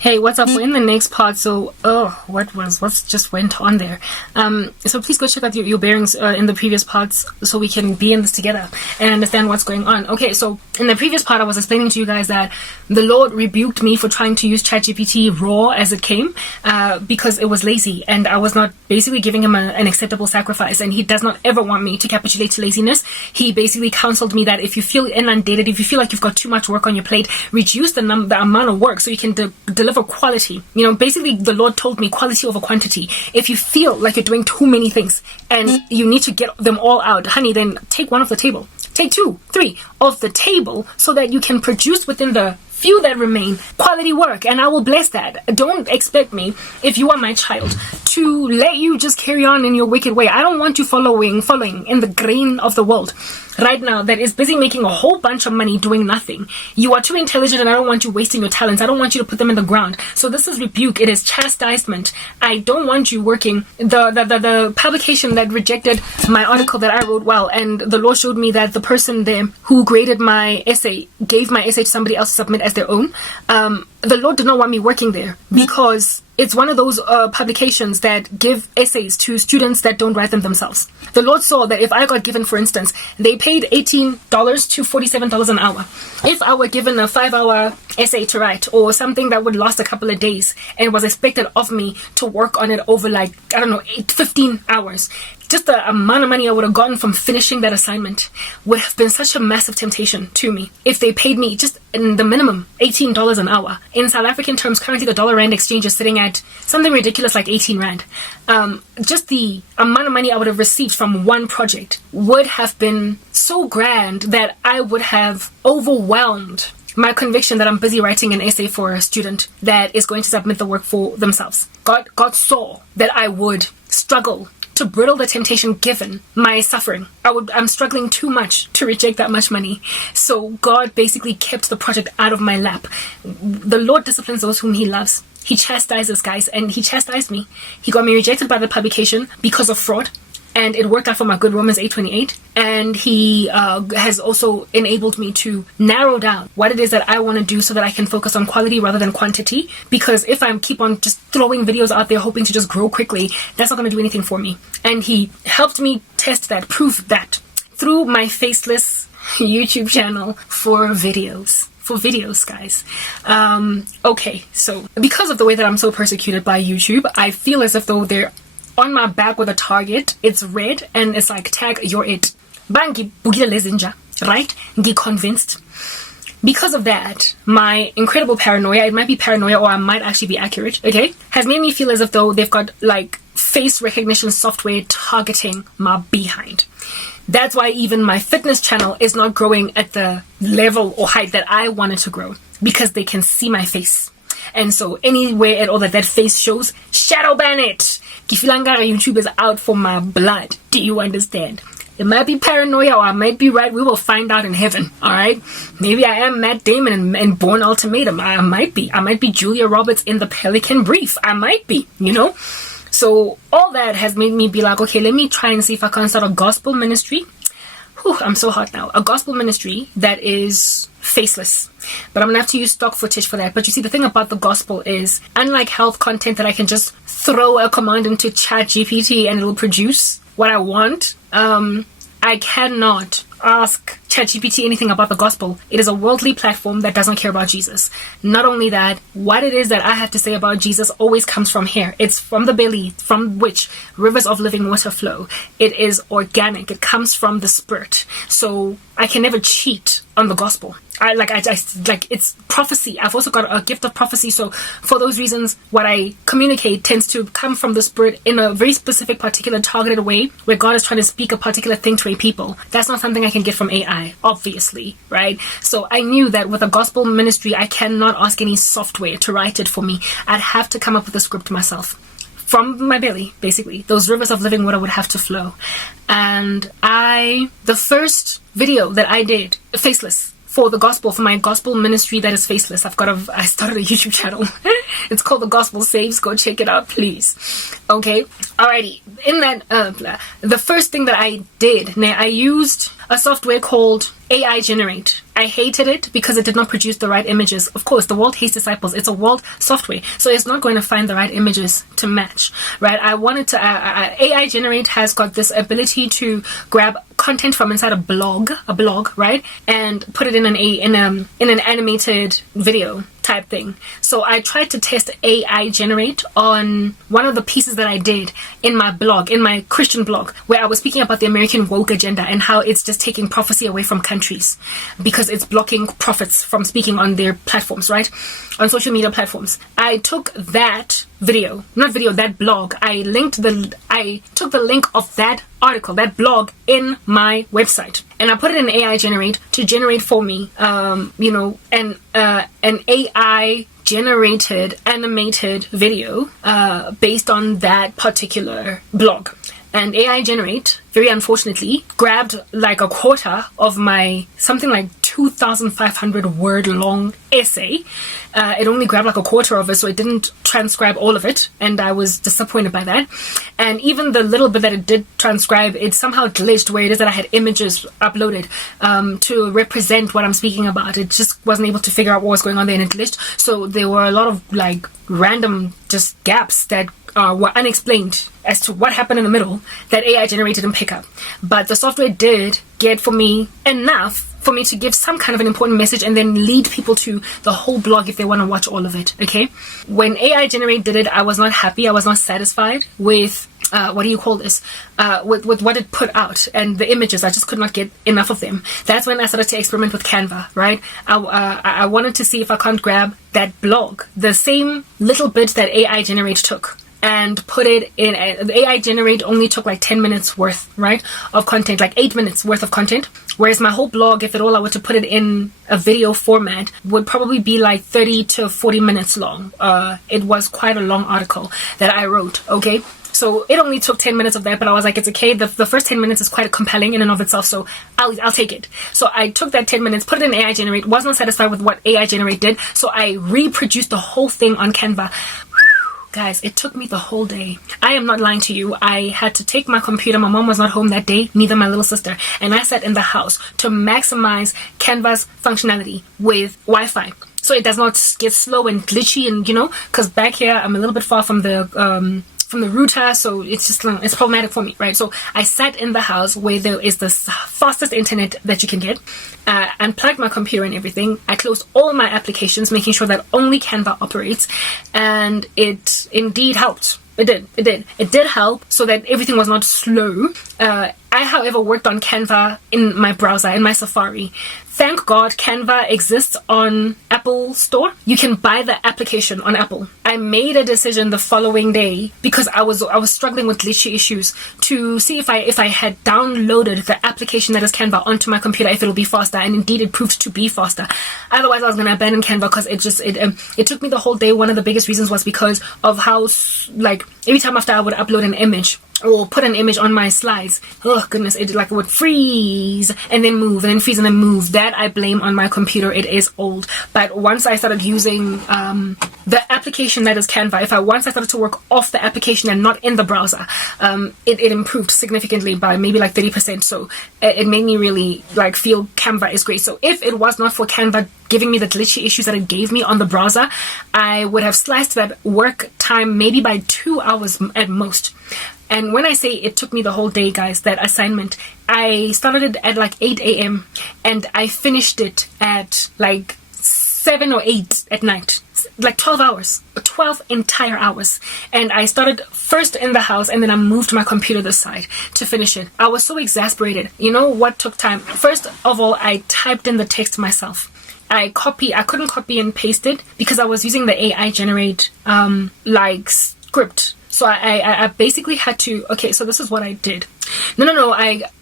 Hey, what's up? We're in the next part. So, what's just went on there? So please go check out your bearings in the previous parts so we can be in this together and understand what's going on. Okay, so in the previous part, I was explaining to you guys that the Lord rebuked me for trying to use ChatGPT raw as it came because it was lazy and I was not basically giving him an acceptable sacrifice. And he does not ever want me to capitulate to laziness. He basically counseled me that if you feel inundated, if you feel like you've got too much work on your plate, reduce the amount of work so you can deliver quality. You know, basically the Lord told me quality over quantity. If you feel like you're doing too many things and you need to get them all out, honey, then take one off the table. Take 2, 3 off the table so that you can produce within the few that remain quality work, and I will bless that. Don't expect me, if you are my child, to let you just carry on in your wicked way. I don't want you following in the grain of the world right now that is busy making a whole bunch of money doing nothing. You are too intelligent and I don't want you wasting your talents. I don't want you to put them in the ground. So this is rebuke. It is chastisement. I don't want you working. The publication that rejected my article that I wrote well, and the Lord showed me that the person there who graded my essay gave my essay to somebody else to submit as their own. The Lord did not want me working there because it's one of those publications that give essays to students that don't write them themselves. The Lord saw that if I got given, for instance, they paid $18 to $47 an hour. If I were given a 5-hour essay to write or something that would last a couple of days and was expected of me to work on it over 15 hours, just the amount of money I would have gotten from finishing that assignment would have been such a massive temptation to me if they paid me just in the minimum $18 an hour. In South African terms, currently the dollar-rand exchange is sitting at something ridiculous like 18 rand. Just the amount of money I would have received from one project would have been so grand that I would have overwhelmed my conviction that I'm busy writing an essay for a student that is going to submit the work for themselves. God saw that I would struggle to bridle the temptation given my suffering. I'm struggling too much to reject that much money. So God basically kept the project out of my lap. The Lord disciplines those whom he loves. He chastises, guys, and he chastised me. He got me rejected by the publication because of fraud. And it worked out for my good, Romans 8:28. And he has also enabled me to narrow down what it is that I want to do so that I can focus on quality rather than quantity. Because if I keep on just throwing videos out there hoping to just grow quickly, that's not going to do anything for me. And he helped me test that, prove that through my faceless YouTube channel for videos. Guys. Okay, so because of the way that I'm so persecuted by YouTube, I feel as if though they're on my back with a target. It's red and it's like, tag, you're it. Bangi bugile lezinja, right? Get convinced. Because of that, my incredible paranoia, it might be paranoia or I might actually be accurate, okay, has made me feel as if though they've got like face recognition software targeting my behind. That's why even my fitness channel is not growing at the level or height that I wanted to grow, because they can see my face. And so anywhere at all that face shows, shadow ban it. Kifilanga YouTube is out for my blood. Do you understand? It might be paranoia or I might be right. We will find out in heaven. Alright? Maybe I am Matt Damon and Born Ultimatum. I might be. I might be Julia Roberts in The Pelican Brief. I might be, you know? So all that has made me be like, okay, let me try and see if I can start a gospel ministry. Whew, I'm so hot now. A gospel ministry that is faceless. But I'm going to have to use stock footage for that. But you see, the thing about the gospel is, unlike health content that I can just throw a command into ChatGPT and it will produce what I want, I cannot ask ChatGPT anything about the gospel. It is a worldly platform that doesn't care about Jesus. Not only that, what it is that I have to say about Jesus always comes from here. It's from the belly from which rivers of living water flow. It is organic. It comes from the Spirit. So I can never cheat on the gospel. I it's prophecy. I've also got a gift of prophecy. So for those reasons, what I communicate tends to come from the Spirit in a very specific, particular, targeted way where God is trying to speak a particular thing to a people. That's not something I can get from AI, obviously, right? So I knew that with a gospel ministry, I cannot ask any software to write it for me. I'd have to come up with a script myself. From my belly, basically. Those rivers of living water would have to flow. And the first video that I did, faceless, for the gospel, for my gospel ministry that is faceless. I started a YouTube channel. It's called The Gospel Saves. Go check it out, please. Okay. Alrighty. In that, the first thing that I did, I used a software called AI Generate. I hated it because it did not produce the right images. Of course, the world hates disciples. It's a world software, so it's not going to find the right images to match, right? I wanted to, AI Generate has got this ability to grab content from inside a blog, right? And put it in an animated video type thing. So I tried to test AI Generate on one of the pieces that I did in my blog, in my Christian blog, where I was speaking about the American woke agenda and how it's just taking prophecy away from countries because it's blocking prophets from speaking on their platforms, right? On social media platforms. I took that that blog. I took the link of that article, that blog, in my website, and I put it in AI Generate to generate for me, an AI generated animated video based on that particular blog. And AI Generate, very unfortunately, grabbed like a quarter of my something like 2,500 word long essay. It only grabbed like a quarter of it, so it didn't transcribe all of it, and I was disappointed by that. And even the little bit that it did transcribe, it somehow glitched where it is that I had images uploaded to represent what I'm speaking about. It just wasn't able to figure out what was going on there, and it glitched. So there were a lot of like random just gaps that were unexplained as to what happened in the middle that AI generated and pick up. But the software did get for me enough for me to give some kind of an important message and then lead people to the whole blog if they want to watch all of it. Okay. When AI Generate did it, I was not happy. I was not satisfied with with what it put out and the images. I just could not get enough of them. That's when I started to experiment with Canva, right? I wanted to see if I can't grab that blog, the same little bit that AI Generate took, and put it in. AI Generate only took like 10 minutes worth, right, of content, like 8 minutes worth of content. Whereas my whole blog, if at all I were to put it in a video format, would probably be like 30 to 40 minutes long. It was quite a long article that I wrote, okay? So it only took 10 minutes of that, but I was like, it's okay. The first 10 minutes is quite compelling in and of itself, so I'll take it. So I took that 10 minutes, put it in AI Generate, was not satisfied with what AI Generate did, so I reproduced the whole thing on Canva. Guys, it took me the whole day. I am not lying to you. I had to take my computer. My mom was not home that day, neither my little sister. And I sat in the house to maximize Canva's functionality with Wi-Fi, so it does not get slow and glitchy, and because back here I'm a little bit far from the router, so it's problematic for me, right? So I sat in the house where there is the fastest internet that you can get, unplugged my computer and everything. I closed all my applications, making sure that only Canva operates, and it indeed helped. It did help so that everything was not slow. I, however, worked on Canva in my browser, in my Safari. Thank God Canva exists on Apple Store. You can buy the application on Apple. I made a decision the following day because I was struggling with glitchy issues to see if I had downloaded the application that is Canva onto my computer, if it'll be faster, and indeed it proved to be faster. Otherwise, I was going to abandon Canva because it took me the whole day. One of the biggest reasons was because of how, like, every time after I would upload an image or put an image on my slides, oh goodness, it would freeze and then move and then freeze and then move. That I blame on my computer. It is old. But once I started using the application that is Canva, once I started to work off the application and not in the browser, it improved significantly by maybe like 30%. So it made me really like feel Canva is great. So if it was not for Canva giving me the glitchy issues that it gave me on the browser, I would have sliced that work time maybe by 2 hours at most. And when I say it took me the whole day, guys, that assignment, I started it at like 8 a.m. and I finished it at like 7 or 8 at night. Like 12 hours, 12 entire hours. And I started first in the house and then I moved my computer this side to finish it. I was so exasperated. You know what took time? First of all, I typed in the text myself. I couldn't copy and paste it because I was using the AI Generate script. So I basically had to, okay, so this is what I did. No,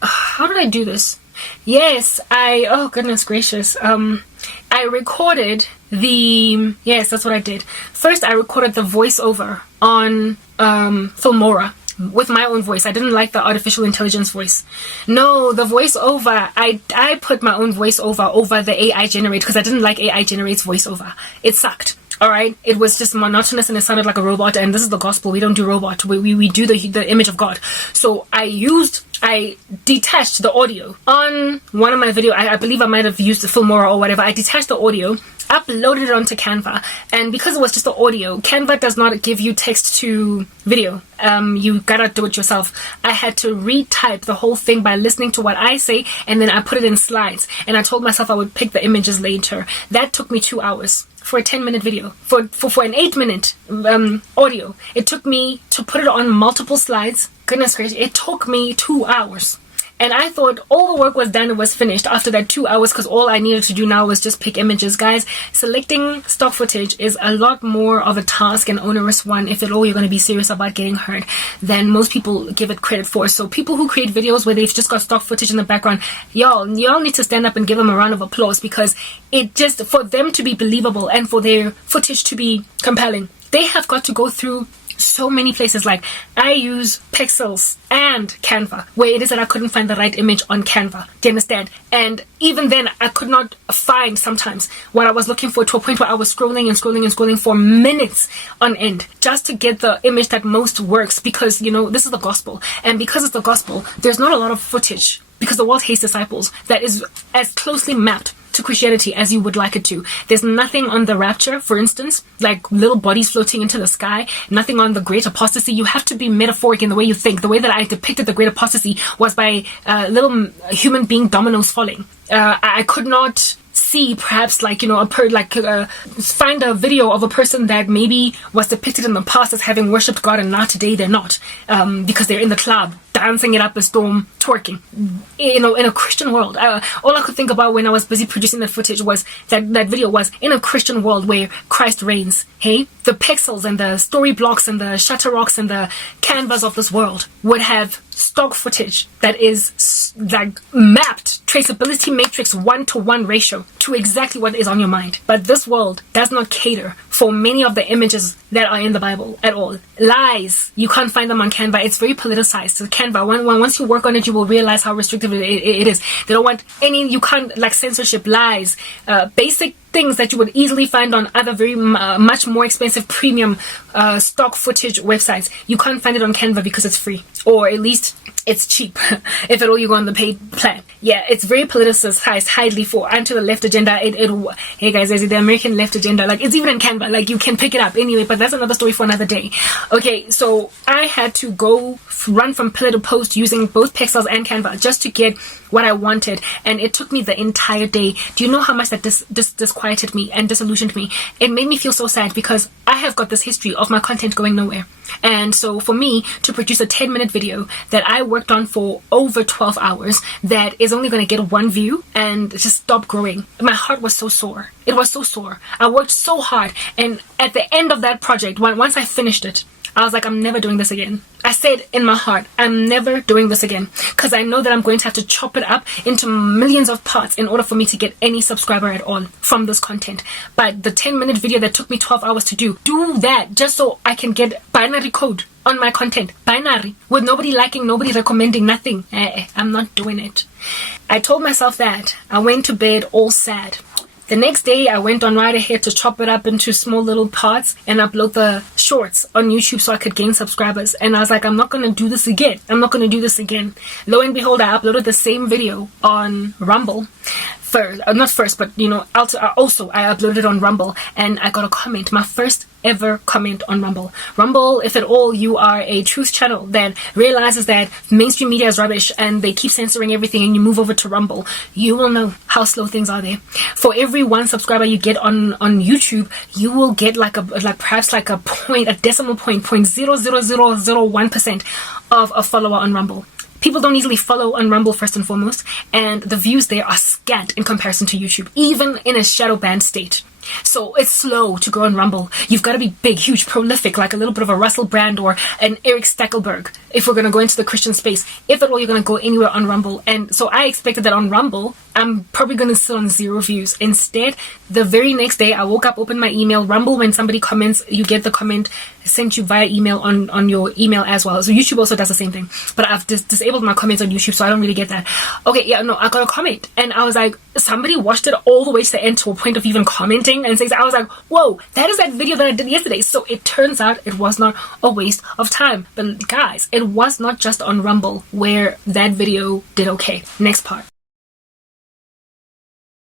how did I do this? Yes, oh goodness gracious. I recorded yes, that's what I did. First, I recorded the voiceover on Filmora. with my own voice. I didn't like the artificial intelligence voice. No, the voiceover, I put my own voiceover over the AI generated because I didn't like AI generates voiceover. It sucked. All right, it was just monotonous and it sounded like a robot. And this is the gospel. We don't do robot. We do the image of God. So I detached the audio on one of my videos. I believe I might have used the Filmora or whatever. I detached the audio, uploaded it onto Canva, and because it was just the audio, Canva does not give you text to video. You gotta do it yourself. I had to retype the whole thing by listening to what I say, and then I put it in slides, and I told myself I would pick the images later. That took me 2 hours for a 10-minute video. For an 8-minute audio, it took me to put it on multiple slides. Goodness gracious, it took me 2 hours. And I thought all the work was done, it was finished after that 2 hours, because all I needed to do now was just pick images. Guys, selecting stock footage is a lot more of a task and onerous one, if at all you're going to be serious about getting heard, than most people give it credit for. So people who create videos where they've just got stock footage in the background, y'all need to stand up and give them a round of applause, because it just, for them to be believable and for their footage to be compelling, they have got to go through so many places. Like, I use Pixels and Canva, where it is that I couldn't find the right image on Canva. Do you understand? And even then, I could not find sometimes what I was looking for, to a point where I was scrolling for minutes on end just to get the image that most works, because, this is the gospel. And because it's the gospel, there's not a lot of footage, because the world hates disciples, that is as closely mapped to Christianity as you would like it to. There's nothing on the rapture, for instance, like little bodies floating into the sky, nothing on the great apostasy. You have to be metaphoric in the way you think. The way that I depicted the great apostasy was by little human being dominoes falling. I could not see perhaps find a video of a person that maybe was depicted in the past as having worshipped God, and now today they're not, because they're in the club dancing it up a storm, twerking, in a Christian world. All I could think about when I was busy producing that footage was that video was in a Christian world where Christ reigns. Hey, the pixels and the story blocks and the Shutterrocks and the canvas of this world would have stock footage that is like mapped, traceability matrix 1-to-1 ratio to exactly what is on your mind. But this world does not cater for many of the images that are in the Bible at all. Lies, you can't find them on Canva. It's very politicized. So Canva, once you work on it, you will realize how restrictive it is. They don't want any, you can't, like, censorship, lies, basic things that you would easily find on other very much more expensive premium stock footage websites. You can't find it on Canva because it's free, or at least it's cheap if at all you go on the paid plan. Yeah, it's very politicized, highly for anti-left agenda. Hey guys, there's the American left agenda. Like, it's even in Canva. Like, you can pick it up anyway, but that's another story for another day. Okay, so I had to go run from pillar to post using both Pixels and Canva just to get what I wanted, and it took me the entire day. Do you know how much that disquieted me and disillusioned me? It made me feel so sad, because I have got this history of my content going nowhere. And so for me to produce a 10-minute video that I worked on for over 12 hours that is only going to get one view and just stop growing, my heart was so sore. It was so sore. I worked so hard, and at the end of that project, once I finished it, I was like, I'm never doing this again. I said in my heart, I'm never doing this again, because I know that I'm going to have to chop it up into millions of parts in order for me to get any subscriber at all from this content. But the 10-minute video that took me 12 hours to do that just so I can get binary code on my content. Binary. With nobody liking, nobody recommending, nothing. I'm not doing it. I told myself that. I went to bed all sad. The next day, I went on right ahead to chop it up into small little parts and upload the shorts on YouTube so I could gain subscribers. And I was like, I'm not going to do this again. Lo and behold, I uploaded the same video on Rumble. Not first, but also I uploaded it on Rumble, and I got a comment, my first ever comment on Rumble. Rumble, if at all you are a truth channel that realizes that mainstream media is rubbish and they keep censoring everything, and you move over to Rumble, you will know how slow things are there. For every 1 subscriber you get on YouTube, you will get perhaps a decimal point, 0.00001% of a follower on Rumble. People don't easily follow on Rumble, first and foremost, and the views there are scant in comparison to YouTube, even in a shadow banned state. So it's slow to grow on Rumble. You've got to be big, huge, prolific, like a little bit of a Russell Brand or an Eric Stackelberg, if we're going to go into the Christian space, if at all you're going to go anywhere on Rumble. And so I expected that on Rumble, I'm probably going to sit on 0 views. Instead, the very next day, I woke up, opened my email. Rumble, when somebody comments, you get the comment sent you via email on your email as well. So YouTube also does the same thing. But I've disabled my comments on YouTube, so I don't really get that. Okay, yeah, no, I got a comment. And I was like, somebody watched it all the way to the end to a point of even commenting and says, I was like, whoa, that is that video that I did yesterday. So it turns out it was not a waste of time. But guys, it was not just on Rumble where that video did okay. Next part.